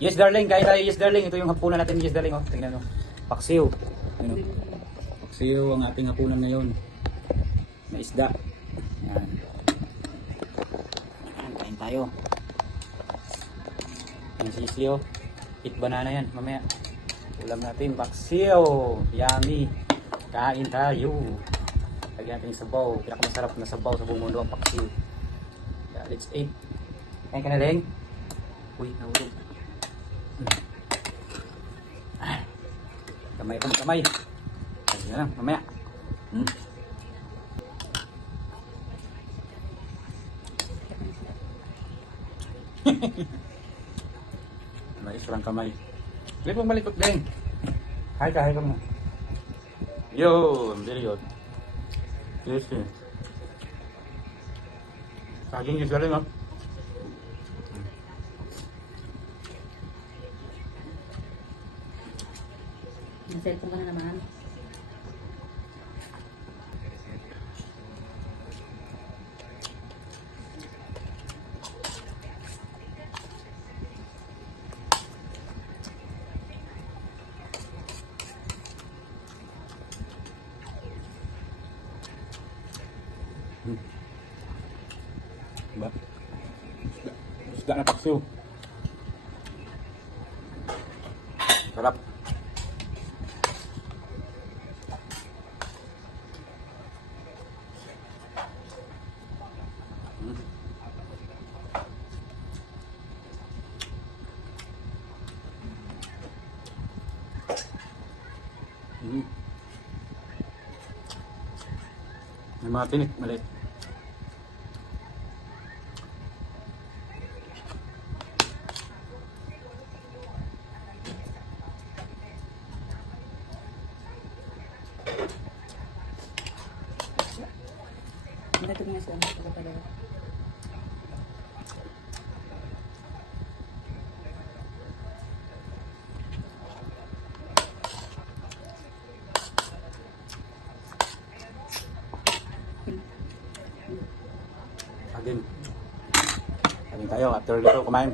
Yes, darling. Kain tayo. Yes, darling. Ito yung hapunan natin. Yes, darling. Oh, tingnan mo. Paksiw. Ano? Paksiw ang ating hapunan ngayon. Na isda. Yan. Yan, kain tayo. Yung sisiyo. Eat banana yan. Mamaya. Ulam natin. Paksiw. Yummy. Kain tayo. Lagyan natin yung sabaw. Pinakamasarap na sabaw sa buong mundo ang paksiw. Yeah, let's eat. Kain ka na, Leng? Uy, nahulog. Kamay pa, kamay. Ayun na, mamaya. Mais lang kamay. Hindi pong malikot din. Hi ka mo. Yo, very good. Yes, yes. Saging is galing, oh. Cellphone ka na naman. Diba? Isda na paksiw. Sarap. May mga tinik maliit. Hindi ito nga siya. Saging. Saging tayo. After dito, kumain.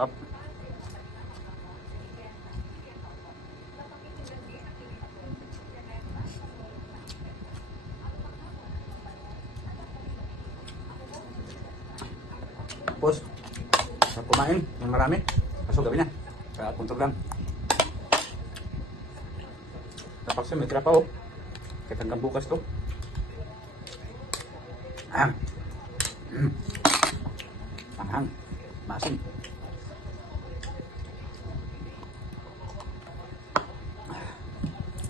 Up. Tapos, sarap kumain ng marami. Kaso gabi na. Kaya puntog lang. Tapos may tira pa, oh. Kahit hanggang bukas to. Anghang. Masin.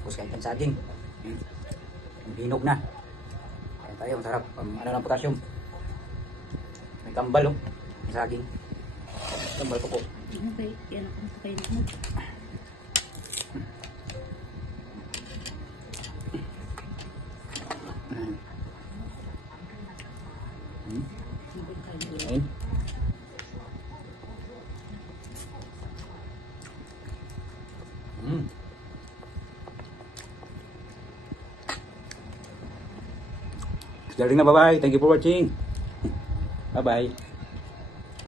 Tapos kahit ang saging. Binog na. Kaya tayo, masarap. Ano ng potassium. May kambal, oh. May saging. Kambal po po. Okay, yan ako sa kayo mo. Ayun. Galing na, bye-bye. Thank you for watching. Bye-bye.